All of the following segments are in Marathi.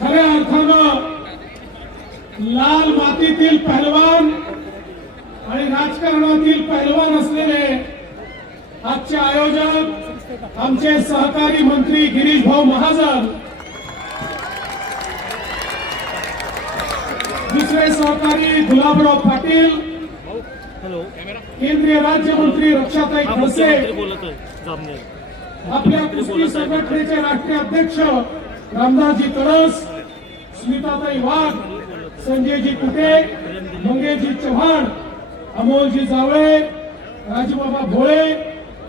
खऱ्या अर्थानं लाल मातीतील पहलवान आणि राजकारणातील पहलवान असलेले आजचे आयोजक आमचे सहकारी मंत्री गिरीश भाऊ महाजन दुसरे सहकारी गुलाबराव पाटील केंद्रीय राज्यमंत्री रक्षाताई खडसे आपल्या कुस्ती संघटनेचे राष्ट्रीय अध्यक्ष रामदासजी कळस स्मिताताई वाघ संजयजी कुटे मंगेशजी चव्हाण अमोलजी जावळे राजबाबा भोळे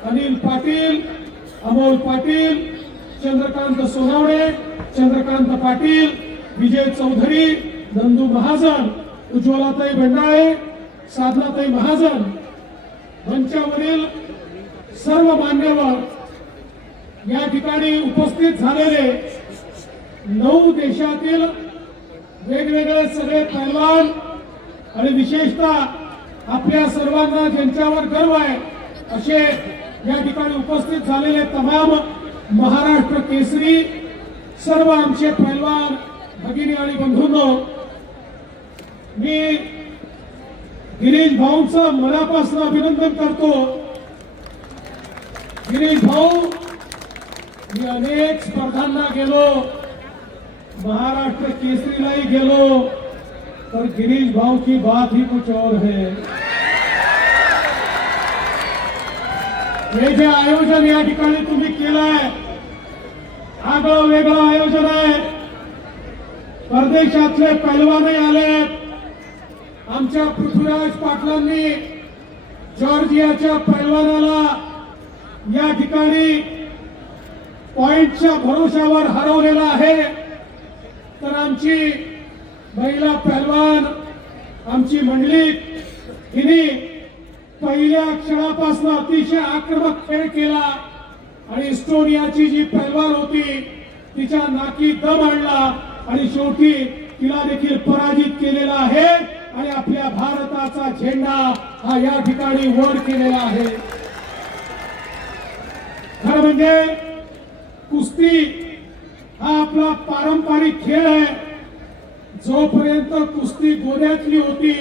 अनिल पाटील अमोल पाटील चंद्रकांत सोनावणे चंद्रकांत पाटील विजय चौधरी नंदू महाजन उज्ज्वलाताई भंडाळे साधनाताई महाजन. मंचावरील सर्व मान्यवर या ठिकाणी उपस्थित झालेले नऊ देशातील वेगवेगळे सगळे पैलवान आणि विशेषतः आपल्या सर्वांना ज्यांच्यावर गर्व आहे असे या ठिकाणी उपस्थित झालेले तमाम महाराष्ट्र केसरी सर्व आमचे पैलवान भगिनी आणि बंधूंनो मी गिरीश भाऊंचं मनापासून अभिनंदन करतो. गिरीश भाऊ मी अनेक स्पर्धांना गेलो. महाराष्ट्र केसरीलाही गेलो. तर गिरीश भाऊ की बात ही कुछ और है हे जे आयोजन या ठिकाणी तुम्ही केलंय आगळं वेगळं आयोजन आहे. परदेशातले पैलवानही आले आमच्या पृथ्वीराज पाटलांनी जॉर्जियाच्या पैलवानाला या ठिकाणी पॉईंटच्या भरोशावर हरवलेला आहे. तर आमची महिला पहलवान आमची मंडली हिने पहिल्या क्षणापासून अतिशय आक्रमक खेळ केला आणि इस्टोनियाची जी पहलवान होती तिच्या नाकी दम आणला आणि शेवटी तिला देखील पराजित केलेला आहे आणि आपल्या भारताचा झेंडा हा या ठिकाणी वर केलेला आहे. खरं म्हणजे कुस्ती हा आपला पारंपरिक खेळ आहे. जोपर्यंत कुस्ती गोऱ्यातली होती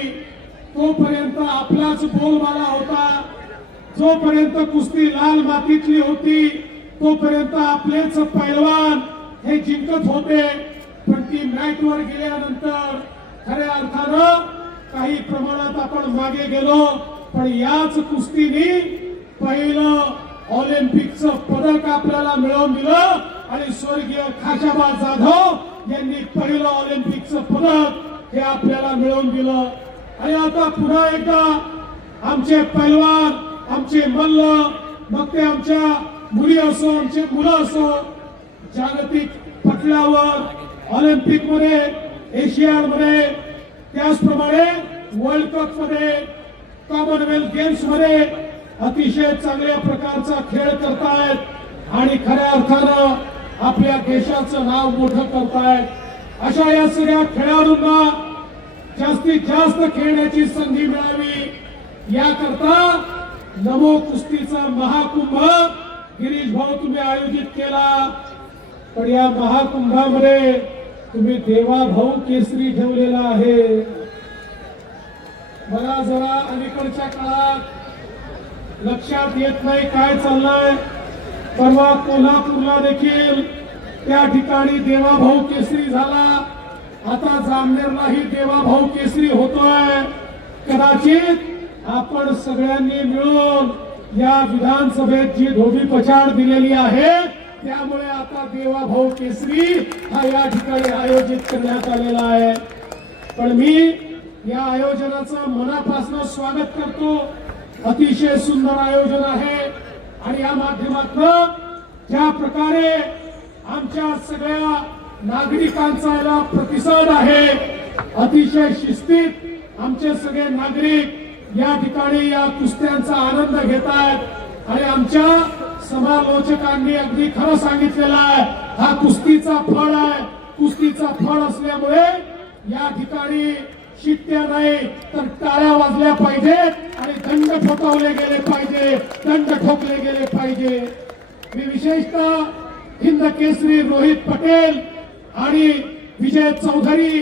तोपर्यंत आपलाच बोलबाला होता. जोपर्यंत कुस्ती लाल मातीतली होती तोपर्यंत आपलेच पैलवान हे जिंकत होते. पण ती मॅच वर गेल्यानंतर खऱ्या अर्थानं काही प्रमाणात आपण मागे गेलो. पण याच कुस्तीने पहिलं ऑलिम्पिकचं पदक आपल्याला मिळवून दिलं. आणि स्वर्गीय खाशाबा जाधव यांनी पहिलं ऑलिम्पिकचं पदक हे आपल्याला मिळवून दिलं. आणि आता पुन्हा एकदा आमचे पैलवान आमचे मल्ल मग ते आमच्या मुली असो आमचे मुलं असो जागतिक पटलावर ऑलिम्पिकमध्ये एशियाडमध्ये त्याचप्रमाणे वर्ल्ड कपमध्ये कॉमनवेल्थ गेम्समध्ये अतिशय चांगल्या प्रकारचा खेळ करतायत आणि खऱ्या अर्थानं आपल्या देशाचं नाव मोठं करतायत. अशा या सगळ्या खेळाडूंना जास्तीत जास्त खेळण्याची संधी मिळावी. याकरता नमो कुस्तीचा महाकुंभ गिरीश भाऊ तुम्ही आयोजित केला. पण या महाकुंभामध्ये तुम्ही देवा भाऊ केसरी ठेवलेला आहे. मला जरा अलीकडच्या काळात लक्षात येत नाही काय चाललंय. परवा कोल्हापूरला देखील त्या ठिकाणी देवाभाऊ केसरी झाला. आता जामनेरलाही देवाभाऊ केसरी होतोय. कदाचित आपण सगळ्यांनी मिळून या विधानसभेत जी धोबी पछाड दिलेली आहे त्यामुळे आता देवाभाऊ केसरी हा या ठिकाणी आयोजित करण्यात आलेला आहे. पण मी या आयोजनाचं मनापासून स्वागत करतो. अतिशय सुंदर आयोजन आहे. आणि या माध्यमातून ज्या प्रकारे आमच्या सगळ्या नागरिकांचा याला प्रतिसाद आहे अतिशय शिस्तीत आमचे सगळे नागरिक या ठिकाणी या कुस्त्यांचा आनंद घेत आहेत आणि आमच्या समालोचकांनी अगदी खरं सांगितलेलं आहे हा कुस्तीचा फळ आहे. कुस्तीचा फळ असल्यामुळे या ठिकाणी शिट्ट्या नाही तर टाळ्या वाजल्या पाहिजेत आणि दंड ठोठावले गेले पाहिजे दंड ठोकले गेले पाहिजे. मी विशेषतः हिंद केसरी रोहित पटेल आणि विजय चौधरी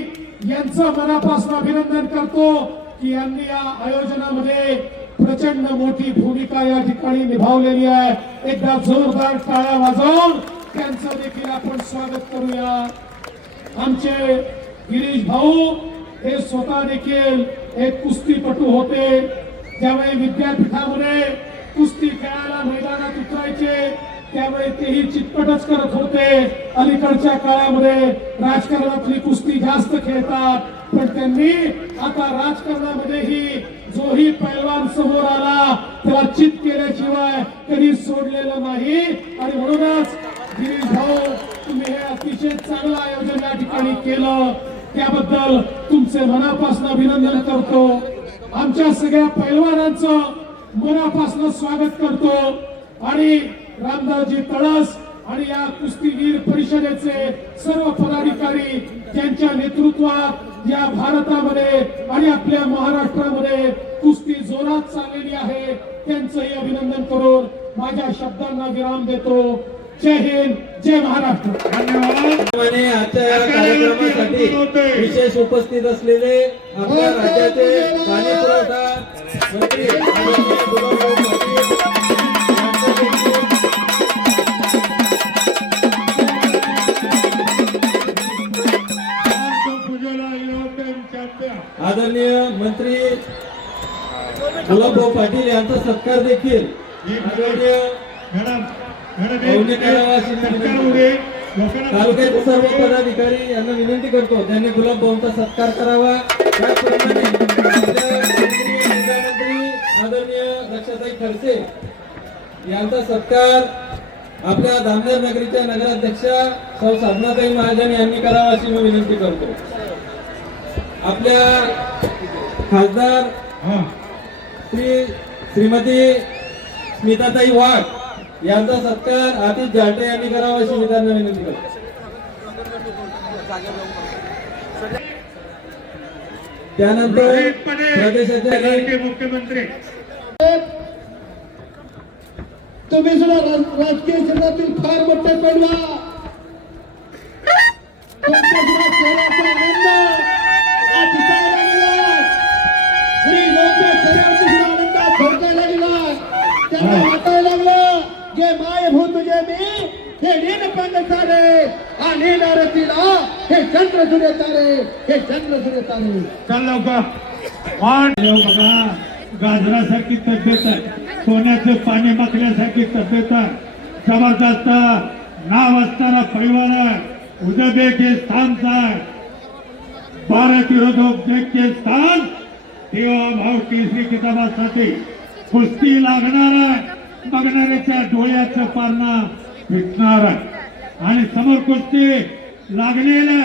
यांचं मनापासून अभिनंदन करतो की यांनी या आयोजनामध्ये प्रचंड मोठी भूमिका या ठिकाणी निभावलेली आहे. एकदा जोरदार टाळ्या वाजवून त्यांचं देखील आपण स्वागत करूया. आमचे गिरीश भाऊ हे स्वतः देखील एक कुस्तीपटू होते. ज्यावेळी विद्यापीठामध्ये कुस्ती खेळायला मैदानात उतरायचे त्यावेळी तेही चितपटच करत होते. अलीकडच्या काळामध्ये राजकारणातली कुस्ती जास्त खेळतात. पण त्यांनी आता राजकारणामध्येही जोही पैलवान समोर आला त्याला चित केल्याशिवाय कधी सोडलेलं नाही. आणि म्हणूनच गिरीश भाऊ तुम्ही हे अतिशय चांगलं आयोजन या ठिकाणी केलं. त्याबद्दल तुमचे मनापासून अभिनंदन करतो. आमच्या सगळ्या पैलवानांचं मनापासून स्वागत करतो. आणि रामदासजी तळस आणि या कुस्तीगीर परिषदेचे सर्व पदाधिकारी त्यांच्या नेतृत्वात या भारतामध्ये आणि आपल्या महाराष्ट्रामध्ये कुस्ती जोरात चाललेली आहे. त्यांचंही अभिनंदन करून माझ्या शब्दांना विराम देतो. जय हिंद. जय महाराष्ट्र. धन्यवाद. आजच्या या कार्यक्रमासाठी विशेष उपस्थित असलेले आपल्या राज्याचे पाणी पुरवठा मंत्री आदरणीय मंत्री गुलाबभाऊ पाटील यांचा सत्कार देखील. आदरणीय तालुक्याचे सर्व पदाधिकारी यांना विनंती करतो. त्यांनी गुलाब भाऊंचा सत्कार करावा. त्याचप्रमाणे आदरणीय रक्षाताई खडसे यांचा सत्कार आपल्या धामनेर नगरीच्या नगराध्यक्षा सौ साधनाताई महाजन यांनी करावा अशी मी विनंती करतो. आपल्या खासदार श्री श्रीमती स्मिताताई वाघ यांचा सत्कार आतिश जाटे यांनी करावा अशी मी त्यांना विनंती करतो. त्यानंतर प्रदेशाचे मुख्यमंत्री. तुम्ही सुद्धा राजकीय क्षेत्रातील फार मोठे आनंद. मी हे ಆ पंग ಹೇ हा ಸುರಿಯುತ್ತಾರೆ ಹೇ हे चंद्र सूर्य तारे हे चंद्र सूर्य तारे. चल लवकर. वाट बघा गाजरासारखी तब्येत आहे सोन्याचं पाणी माखल्यासारखी तब्येत आहे. जबरदस्त नाव असणारा पैवार आहे उझबेकिस्तानचा आहे. भारत के उझबेकिस्तान तेव्हा भाव केसरी किताबासाठी कुस्ती लागणार आहे. बघणाऱ्याच्या डोळ्याचं पारणा भेटणार आणि समोर कुस्ती लागलेलं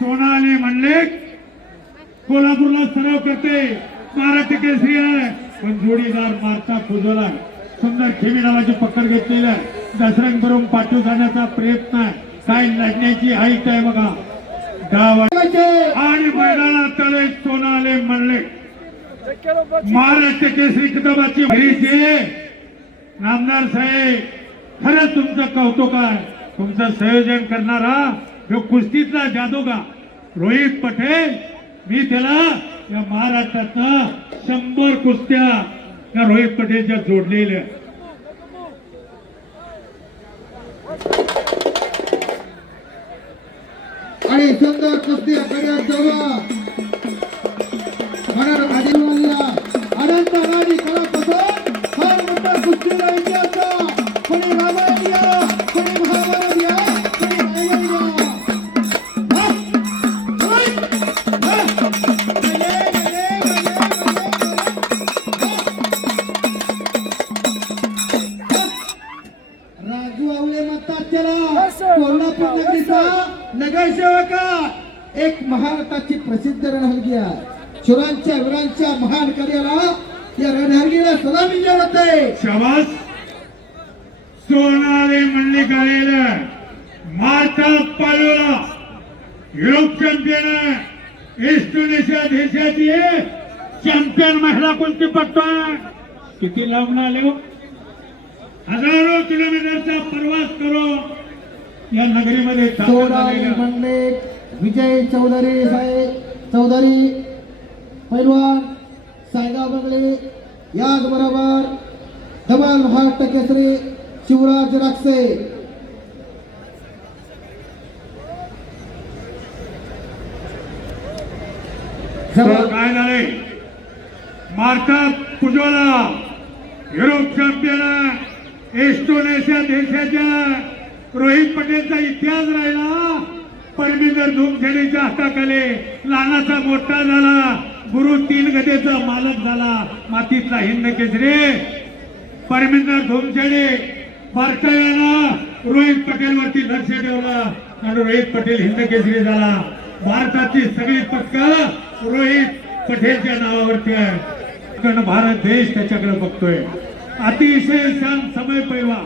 सोनाने म्हणले कोल्हापूरला सराव करते. महाराष्ट्र केसरी आहे. पण जोडीदार मारता फुजवला सुंदर खेवी नावाची पकड घेतलेली दसरंग भरून पाठवू जाण्याचा प्रयत्न काय लढण्याची हाईट आहे बघा. डाव आणि मैदानात तळे सोनाले म्हणले महाराष्ट्र केसरी किताबाची. भरीचे नामदार साहेब खरंच तुमचं कौतुक आहे. तुमचं संयोजन करणारा जो कुस्तीतला जादूगा रोहित पटेल मी त्याला या महाराष्ट्रातनं शंभर कुस्त्या या रोहित पटेलच्या जोडलेल्या आणि सुंदर कुस्ती करण्यात जवळ एक महाराष्ट्राची प्रसिद्ध रणहलगी आहे. शुरांच्या वीरांच्या महान कार्याला या रणहलगीला सलामी देत आहे शाबास. सोनाले म्हणले गालेलं माता पाळवला युरोप चॅम्पियन इंडोनेशिया देशाची चॅम्पियन महिला कोणती पटतो किती लांब आले हो? हजारो किलोमीटरचा प्रवास करून या नगरीमध्ये विजय चौधरी साहेब चौधरी पैलवान सायगाव बंगले याचबरोबर धमाल महाराष्ट्र केसरी शिवराज राक्षे. काय झाले? मार्ता पुजोला युरोप चॅम्पियन एस्टोनेशिया देशाच्या रोहित पटेलचा इतिहास राहिला. परमिंदर धुमखेडीच्या हाताखाली लहानाचा मोठा झाला. गुरु तीन गदेचा मालक झाला. मातीतला हिंद केसरी. परमिंदर धुमखेडे बारकाव्यानं रोहित पटेल वरती लक्ष ठेवलं. आणि रोहित पटेल हिंद केसरी झाला. भारताची सगळी पक्क रोहित पटेलच्या नावावरती आहे. कारण भारत देश त्याच्याकडे बघतोय. अतिशय शांत समय पैवा